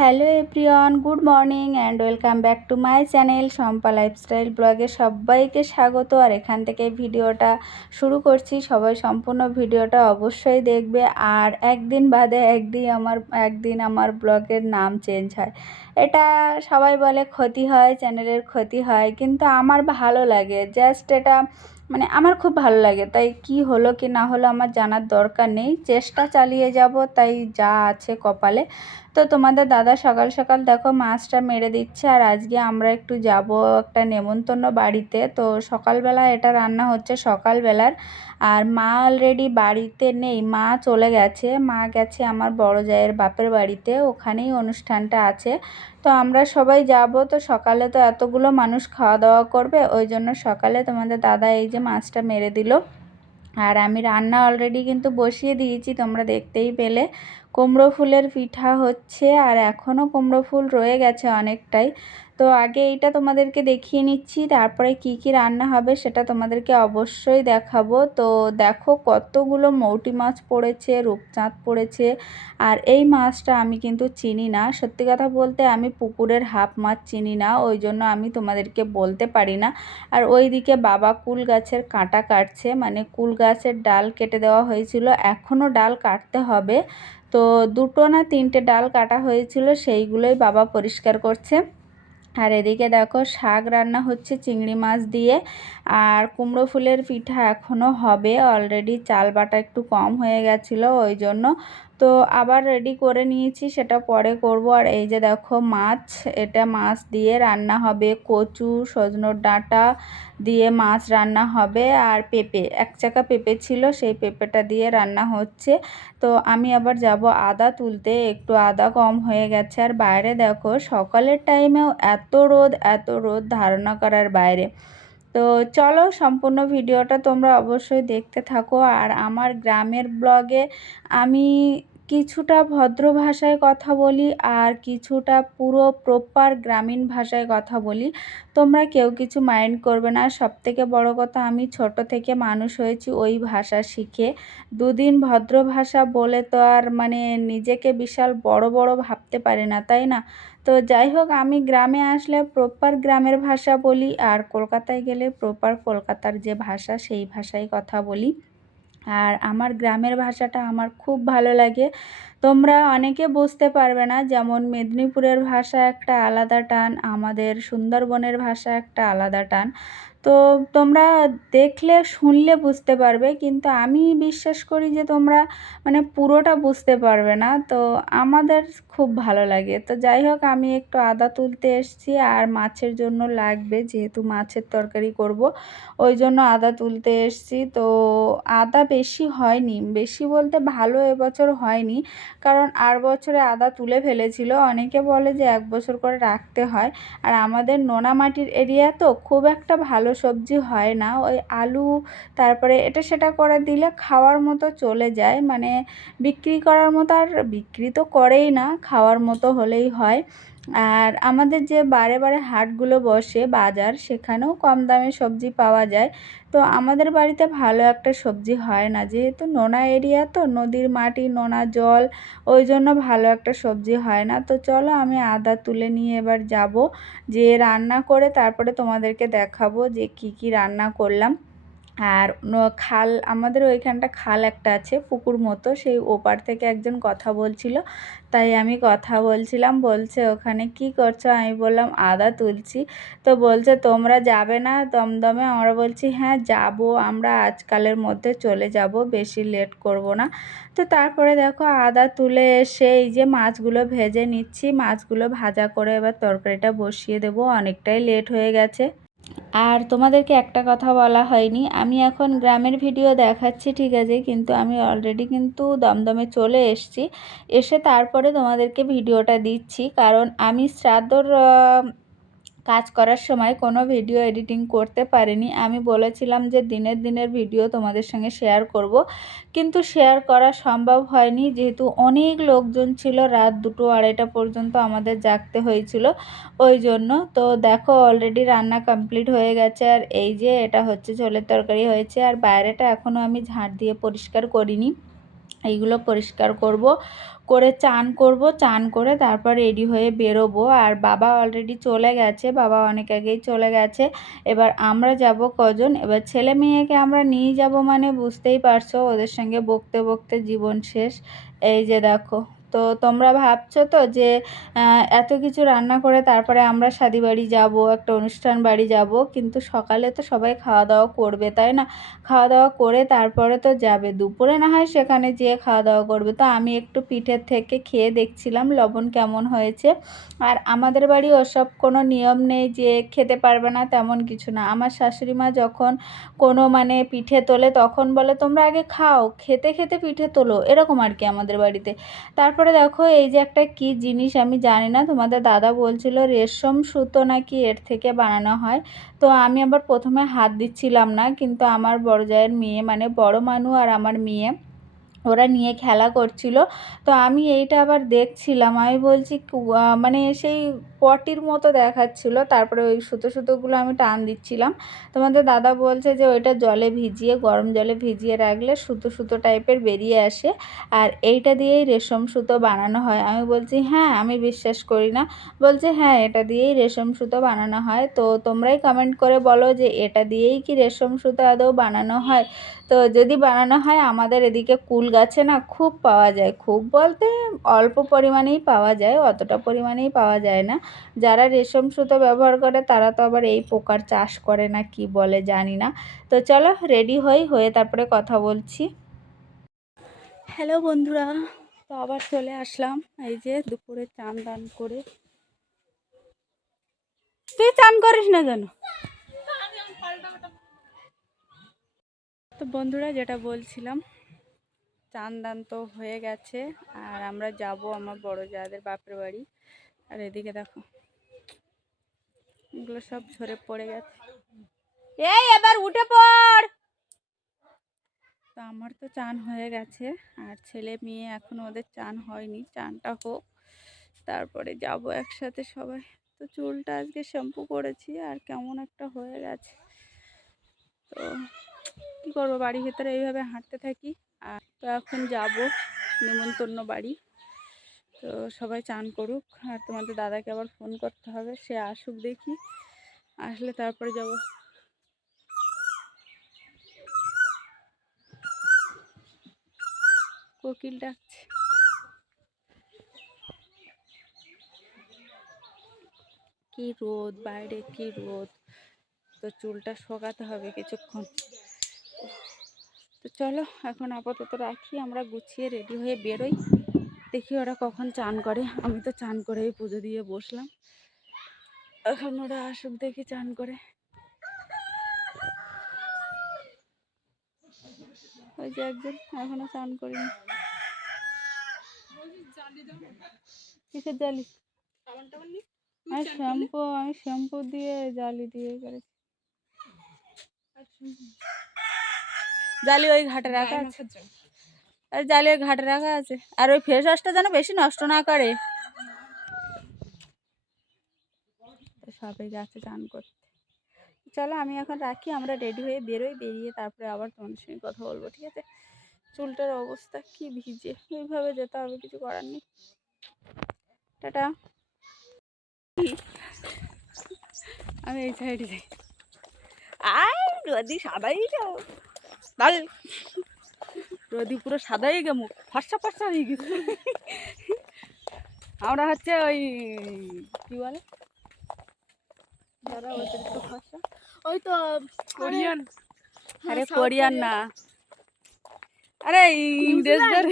Hello everyone, good morning and welcome back to my channel Shampa lifestyle ব্লগে সবাইকে স্বাগত। আর এখান থেকে ভিডিওটা শুরু করছি। সবাই সম্পূর্ণ ভিডিওটা অবশ্যই দেখবে। আর একদিন বাদে একদিন আমার একদিন আমার ব্লগের নাম চেঞ্জ হয়। এটা সবাই বলে ক্ষতি হয়, চ্যানেলের ক্ষতি হয়, কিন্তু আমার ভালো লাগে। জাস্ট এটা মানে আমার খুব ভালো লাগে। তাই কি হলো কি না হলো আমার জানার দরকার নেই। চেষ্টা চালিয়ে যাব, তাই যা আছে কপালে। তো তোমাদের দাদা সকাল সকাল দেখো মাছটা মেরে দিচ্ছে, আর আজকে আমরা একটু যাব একটা নেমন্তন্ন বাড়িতে। তো সকালবেলা এটা রান্না হচ্ছে সকালবেলার। আর মা অলরেডি বাড়িতে নেই, মা চলে গেছে। মা গেছে আমার বড় জায়ের বাপের বাড়িতে, ওখানেই অনুষ্ঠানটা আছে। তো আমরা সবাই যাব, তো সকালে তো এতগুলো মানুষ খাওয়া দাওয়া করবে, ওই জন্য সকালে তোমাদের দাদা এই যে মাছটা মেরে দিল। আর আমি রান্না অলরেডি কিন্তু বসিয়ে দিয়েছি, তোমরা দেখতেই পেলে। কুমড়ো ফুলের পিঠা হচ্ছে, আর এখনও কুমড়ো ফুল রয়ে গেছে অনেকটাই। তো আগে এইটা তোমাদেরকে দেখিয়ে নিচ্ছি, তারপরে কি কি রান্না হবে সেটা তোমাদেরকে অবশ্যই দেখাবো। তো দেখো কতগুলো মৌটি মাছ পড়েছে, রূপচাঁদ পড়েছে, আর এই মাছটা আমি কিন্তু চিনি না। সত্যি কথা বলতে আমি পুকুরের হাফ মাছ চিনি না, ওই জন্য আমি তোমাদেরকে বলতে পারি না। আর ওই দিকে বাবা কুল গাছের কাঁটা কাটছে মানে কুল গাছের ডাল কেটে দেওয়া হয়েছিল এখনও ডাল কাটতে হবে। তো দুটো না তিনটে ডাল কাটা হয়েছিল, সেইগুলোই বাবা পরিষ্কার করছে। আর এদিকে দেখো শাক রান্না হচ্ছে চিংড়ি মাছ দিয়ে, আর কুমড়ো ফুলের পিঠা এখনও হবে। অলরেডি চাল বাটা একটু কম হয়ে গেছিল, ওই জন্য তো আবার রেডি করে নিয়েছি, সেটা পরে করব। আর এই যে দেখো মাছ, এটা মাছ দিয়ে রান্না হবে। কচু, সজনোর ডাঁটা দিয়ে মাছ রান্না হবে। আর পেঁপে, এক চাকা পেঁপে ছিল, সেই পেঁপেটা দিয়ে রান্না হচ্ছে। তো আমি আবার যাব আদা তুলতে, একটু আদা কম হয়ে গেছে। আর বাইরে দেখো, সকালের টাইমেও এত রোদ এত রোদ ধারণা করার বাইরে। তো চলো সম্পূর্ণ ভিডিওটা তোমরা অবশ্যই দেখতে থাকো। আর আমার গ্রামের ব্লগে আমি কিছুটা ভদ্র ভাষায় কথা বলি আর কিছুটা পুরো প্রপার গ্রামীণ ভাষায় কথা বলি, তোমরা কেউ কিছু মাইন্ড করবে না। সব থেকে বড়ো কথা, আমি ছোট থেকে মানুষ হয়েছি, ওই ভাষা শিখে। দুদিন ভদ্র ভাষা বলে তো আর মানে নিজেকে বিশাল বড় বড় ভাবতে পারি না, তাই না? তো যাই হোক, আমি গ্রামে আসলে প্রপার গ্রামের ভাষা বলি আর কলকাতায় গেলে প্রপার কলকাতার যে ভাষা, সেই ভাষায় কথা বলি। আর আমার গ্রামের ভাষাটা আমার খুব ভালো লাগে। তোমরা অনেকে বুঝতে পারবে না যেমন মেদিনীপুরের ভাষা একটা আলাদা টান, আমাদের সুন্দরবনের ভাষা একটা আলাদা টান। তো তোমরা দেখলে, শুনলে বুঝতে পারবে, কিন্তু আমি বিশ্বাস করি যে তোমরা মানে পুরোটা বুঝতে পারবে না। তো আমাদের খুব ভালো লাগে। তো যাই হোক, আমি একটু আদা তুলতে এসছি, আর মাছের জন্য লাগবে, যেহেতু মাছের তরকারি করব, ওই জন্য আদা তুলতে এসছি। তো আদা বেশি হয়নি, বেশি বলতে ভালো এবছর হয়নি। কারণ আর বছরে আদা তুলে ফেলেছিল। অনেকে বলে যে এক বছর করে রাখতে হয়। আর আমাদের নোনা মাটির এরিয়া তো খুব একটা ভালো সবজি হয় না। ওই আলু, তারপরে এটা সেটা করে দিলে খাওয়ার মতো চলে যায়। মানে বিক্রি করার মতো আর বিক্রি তো করেই না, খাওয়ার মতো হলেই হয়। আর আমাদের যে বারে বারে হাটগুলো বসে বাজার, সেখানেও কম দামে সবজি পাওয়া যায়। তো আমাদের বাড়িতে ভালো একটা সবজি হয় না। যেহেতু নোনা এরিয়া তো, নদীর মাটি, নোনা জল, ওই জন্য ভালো একটা সবজি হয় না। তো চলো আমি আদা তুলে নিয়ে এবার যাব যে রান্না করে তারপরে তোমাদেরকে দেখাবো যে কি কি রান্না করলাম। আর খাল, আমাদের ওইখানটা খাল একটা আছে, পুকুর মতো, সেই ওপার থেকে একজন কথা বলছিল। তাই আমি কথা বলছিলাম, বলছে, ওখানে কি করছ? আমি বললাম, আদা তুলছি। তো বলছে, তোমরা যাবে না? দমদমে আমরা বলছি হ্যাঁ যাব, আমরা আজকালের মধ্যে চলে যাব, বেশি লেট করব না। তো তারপরে দেখো, আদা তুলে এসে এই যে মাছগুলো ভেজে নিচ্ছি, মাছগুলো ভাজা করে এবার তরকারিটা বসিয়ে দেবো, অনেকটাই লেট হয়ে গেছে। আর তোমাদেরকে একটা কথা বলা হয়নি। আমি এখন গ্রামের ভিডিও দেখাচ্ছি, ঠিক আছে? কিন্তু আমি অলরেডি কিন্তু দমদমে চলে এসছি। এসে তারপরে তোমাদেরকে ভিডিওটা দিচ্ছি। কারণ আমি শ্রাদ্ধর কাজ করার সময় কোনো ভিডিও এডিটিং করতে পারিনি। আমি বলেছিলাম যে দিনের দিনের ভিডিও তোমাদের সঙ্গে শেয়ার করব। কিন্তু শেয়ার করা সম্ভব হয়নি। যেহেতু অনেক লোকজন ছিল, রাত দুটো আড়াইটা পর্যন্ত আমাদের জাগতে হয়েছিল। ওই জন্য তো দেখো অলরেডি রান্না কমপ্লিট হয়ে গেছে। আর এই যে এটা হচ্ছে ছোলের তরকারি হয়েছে। আর বাইরেটা এখনও আমি ঝাঁট দিয়ে পরিষ্কার করিনি। এইগুলো পরিষ্কার করব। করে চান করব, চান করে তারপর রেডি হয়ে বেরোবো। আর বাবা অলরেডি চলে গেছে, বাবা অনেক আগেই চলে গেছে। এবার আমরা যাব কজন? এবার ছেলে মেয়েকে আমরা নিয়ে যাব মানে বুঝতেই পারছ, ওদের সঙ্গে বকতে বকতে জীবন শেষ। এই যে দেখো। তো তোমরা ভাবছ তো যে এত কিছু রান্না করে তারপরে আমরা শাদি বাড়ি যাব, একটা অনুষ্ঠান বাড়ি যাব, কিন্তু সকালে তো সবাই খাওয়া দাওয়া করবে, তাই না? খাওয়া দাওয়া করে তারপরে তো যাবে, দুপুরে না হয় সেখানে যেয়ে খাওয়া দাওয়া করবে। তো আমি একটু পিঠের থেকে খেয়ে দেখছিলাম লবণ কেমন হয়েছে। আর আমাদের বাড়ি ওসব কোনো নিয়ম নেই যে খেতে পারবে না তেমন কিছু না। আমার শাশুড়ি মা যখন কোনো মানে পিঠে তোলে তখন বলে, তোমরা আগে খাও, খেতে খেতে পিঠে তোলো। এরকম আর কি আমাদের বাড়িতে। তারপরে দেখো এই যে একটা কি জিনিস আমি জানি না, তোমাদের দাদা বলছিল রেশম সুতো নাকি এর থেকে বানানো হয়। তো আমি আবার প্রথমে হাত দিচ্ছিলাম না, কিন্তু আমার বড় জায়ের মেয়ে মানে বড় মানু আর আমার মেয়ে ওরা নিয়ে খেলা করছিল। তো আমি এইটা আবার দেখছিলাম। আমি বলছি মানে সেই পটির মতো দেখাচ্ছিল। তারপরে ওই সুতো সুতোগুলো আমি টান দিচ্ছিলাম। তোমাদের দাদা বলছে যে, ওইটা জলে ভিজিয়ে, গরম জলে ভিজিয়ে রাখলে সুতো সুতো টাইপের বেরিয়ে আসে। আর এইটা দিয়েই রেশম সুতো বানানো হয়। আমি বলছি হ্যাঁ আমি বিশ্বাস করি না। বলছে হ্যাঁ এটা দিয়েই রেশম সুতো বানানো হয়। তো তোমরাই কমেন্ট করে বলো যে, এটা দিয়েই কি রেশম সুতো আদৌ বানানো হয়? তো যদি বানানো হয়, আমাদের এদিকে কুল গাছে না, খুব পাওয়া যায়। খুব বলতে অল্প পরিমাণেই পাওয়া যায়, অতটা পরিমাণেই পাওয়া যায় না। যারা রেশম সুতো ব্যবহার করে, তারা তো আবার এই পোকার চাষ করে না, কি বলে জানি না। তো চলো রেডি হই, হয়ে তারপরে কথা বলছি। হ্যালো বন্ধুরা, তো আবার চলে আসলাম। এই যে দুপুরে চান দান করে। তুই চান করিস না কেন? তো বন্ধুরা যেটা বলছিলাম চান দান তো হয়ে গেছে। আর আমরা যাব আমার বড় যাদের বাপের বাড়ি। আর এদিকে দেখো, এগুলো সব ঝরে পড়ে গেছে। এই, এবার উঠে পড়! তো আমার তো চান হয়ে গেছে, আর ছেলে মেয়ে এখন ওদের চান হয়নি। চানটা হোক, তারপরে যাব একসাথে সবাই। তো চুলটা আজকে শ্যাম্পু করেছি, আর কেমন একটা হয়ে গেছে। তো কী করব, বাড়ির ভিতরে এইভাবে হাঁটতে থাকি। তো এখন যাব নিমন্ত্রণ বাড়ি। তো সবাই চান করুক। আর তোমাদের দাদাকে আবার ফোন করতে হবে। সে আসুক দেখি। আসলে তারপরে যাব। কোকিল ডাকছে। কি রোদ, বাইরে কি রোদ। তো চুলটা শোকাতে হবে কিছুক্ষণ। তো চলো এখন আপাতত রাখি, আমরা গুছিয়ে রেডি হয়ে বেরোই। দেখি ওরা কখন চান করে। আমি তো চান করেই পুজো দিয়ে বসলাম। এখন ওরা আসুক দেখি চান করে। ওই যে একজন, এখনও চান করিনি। কিসের জালি? আমি শ্যাম্পু আমি শ্যাম্পু দিয়ে জালি দিয়ে করেছি। জালি ওই ঘাটে রাখা আছে। আর জালি ওই ঘাটে রাখা আছে। আর ওই ফেস ওয়াশটা যেন বেশি নষ্ট না করে। সবাই যাচ্ছে চান করতে। চলো আমি এখন রাখি আমরা রেডি হয়ে বেরোই বেরিয়ে তারপরে আবার তোমাদের সঙ্গে কথা বলব ঠিক আছে? চুলটার অবস্থা কি ভিজে ওইভাবে যেতে হবে কিছু করার নেই। টাটা। আমি এই সাইডে যাই। আয় রদি সাদাই যাও ভালো রদি পুরো সাদাই গে মুখ ফর্সা ফর্সা হয়ে গেছে। আমরা হচ্ছে ওই কি বলে? যারা অতিরিক্ত ফর্সা। ওই তো কোরিয়ান। আরে কোরিয়ান না। আরে ইংরেজদের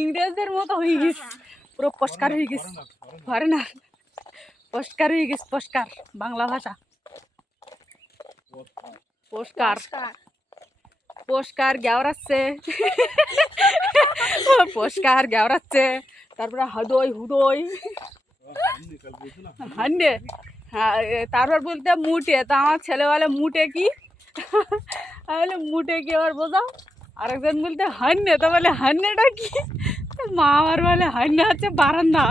ইংরেজদের মতো হয়ে গেছে। পুরো পস্কার হয়ে গেছে। ঘরে না পস্কার হয়ে গেছে পস্কার বাংলা ভাষা। পস্কার। পস্কার গেওরাচ্ছে পস্কার গেওরাচ্ছে তারপরে হাদই হুদই হান্ডে। হ্যাঁ তারপর বলতে মুটে। তা আমার ছেলে বলে মুটে কি? আমি বলে মুটে কি? আবার বোঝাও। আরেকজন বলতে হান্নে তো বলে হান্নেটা কি? মা আমার বলে হান্নে হচ্ছে বারান্দা।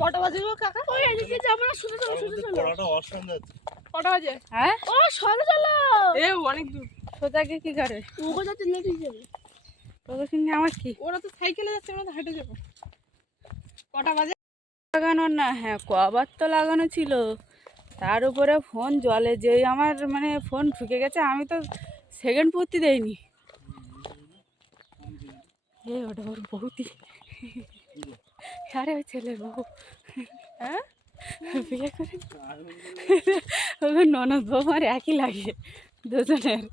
কটা বাজে গো কাকা? ওই এদিকে যাব না শুনে চলো শুনে চলো। কটা বাজে? হ্যাঁ? ও শুনে চলো। এ অনেক দূর। সোজাকে কি করে? ওগো যাচ্ছে না ঠিক যাবে? তোকে সঙ্গে আমার কি? ওরা তো সাইকেলে যাচ্ছে আমরা তো হেঁটে যাব। কটা বাজে? লাগানো না হ্যাঁ কবার তো লাগানো ছিল। তার উপরে ফোন জলে যেই আমার মানে ফোন ঢুকে গেছে আমি তো সেকেন্ড পড়তে দেইনি। এ ওটা ওর বৌদি। আরে ওই ছেলের বউ। হ্যাঁ? বিয়ে করে? ওদের ননদ বউ আমার একই লাগে দুজনের।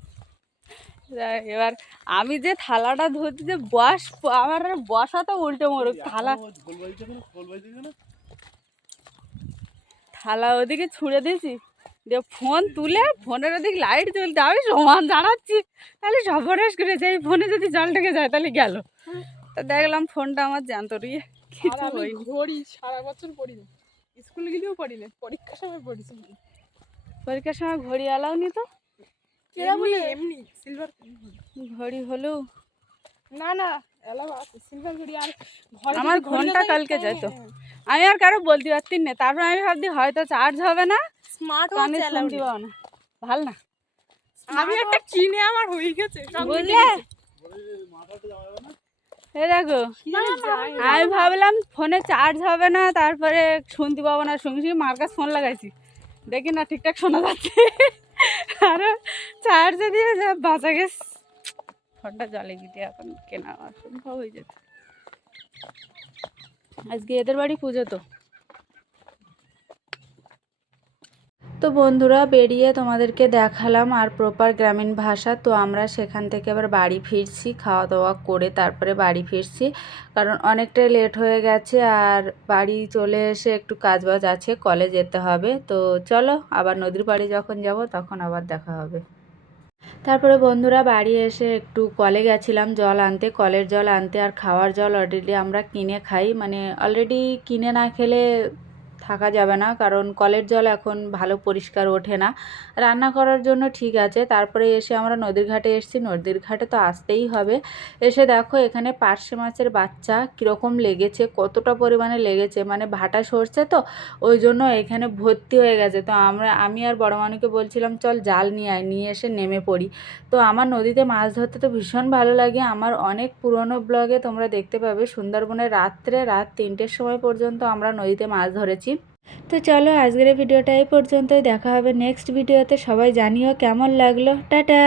এবার আমি যে থালাটা ধরতে যে বস আমার আর বসা তো উল্টে মরুক। থালা থালা ওদিকে ছুঁড়ে দিয়েছি। দিয়ে ফোন তুলে ফোনের ওদিক লাইট জ্বলতে আমি সমান জানাচ্ছি। তাহলে সর্বনাশ করে যাই ফোনে যদি জল ঢুকে যায় তাহলে গেল। তা দেখলাম ফোনটা আমার জ্যান্ত রিয়ে আর কিছু আমি ঘড়ি সারা বছর পড়ি না স্কুলে গেলেও পড়ি না পরীক্ষার সময় পড়িছি পরীক্ষার সময় ঘড়ি আলাও নি তো? এমনি এমনি সিলভার ঘড়ি না না সিলভার ঘড়ি আর আমার ঘণ্টা কালকে যেত। আমি আর কারও বলতে পারতি না তারপর আমি ভাবছি হয়তো চার্জ হবে না স্মার্ট কানে শুনতে পাবো না। ভালো না। আমি একটা কিনে আমার হয়ে গেছে বুঝলে এ দেখো। আমি ভাবলাম ফোনে চার্জ হবে না তারপরে শুনতে পাবো না সঙ্গে মার কাছে ফোন লাগাইছি। দেখি না ঠিকঠাক শোনা যাচ্ছে। আর চার্জে দিয়ে যা, বাঁচা গেছে। ফোনটা জলে গিয়ে এখন কেনা অসম্ভব হয়ে যেত। আজকে এদের বাড়ি পুজো তো। তো বন্ধুরা, বেরিয়ে তোমাদেরকে দেখালাম আর প্রপার গ্রামীণ ভাষা। তো আমরা সেখান থেকে আবার বাড়ি ফিরছি খাওয়া দাওয়া করে তারপরে বাড়ি ফিরছি। কারণ অনেকটাই লেট হয়ে গেছে আর বাড়ি চলে এসে একটু কাজ বাজ আছে, কলে যেতে হবে। তো চলো, আবার নদীর বাড়ি যখন যাব তখন আবার দেখা হবে। তারপরে বন্ধুরা, বাড়ি এসে একটু কলে গেছিলাম জল আনতে। কলের জল আনতে আর খাওয়ার জল অলরেডি আমরা কিনে খাই। মানে অলরেডি কিনে না খেলে থাকা যাবে না, কারণ কলের জল এখন ভালো পরিষ্কার ওঠে না। রান্না করার জন্য ঠিক আছে, তারপরে এসে আমরা নদীর ঘাটে এসেছি, নদীর ঘাটে তো আসতেই হবে। এসে দেখো এখানে পার্শে মাছের বাচ্চা কীরকম লেগেছে, কতটা পরিমাণে লেগেছে মানে ভাটা সরছে তো, ওই জন্য এখানে ভর্তি হয়ে গেছে। তো আমরা, আমি আর বড় মানুষকে বলছিলাম, চল জাল নিয়ে আয়, নিয়ে এসে নেমে পড়ি। তো আমার নদীতে মাছ ধরতে তো ভীষণ ভালো লাগে। আমার অনেক পুরনো ব্লগে তোমরা দেখতে পাবে সুন্দরবনে রাত্রে রাত তিনটের সময় পর্যন্ত আমরা নদীতে মাছ ধরেছি। তো চলো আজকের ভিডিওটা এই পর্যন্তই। দেখা হবে নেক্সট ভিডিওতে সবাই জানিও কেমন লাগল। টাটা!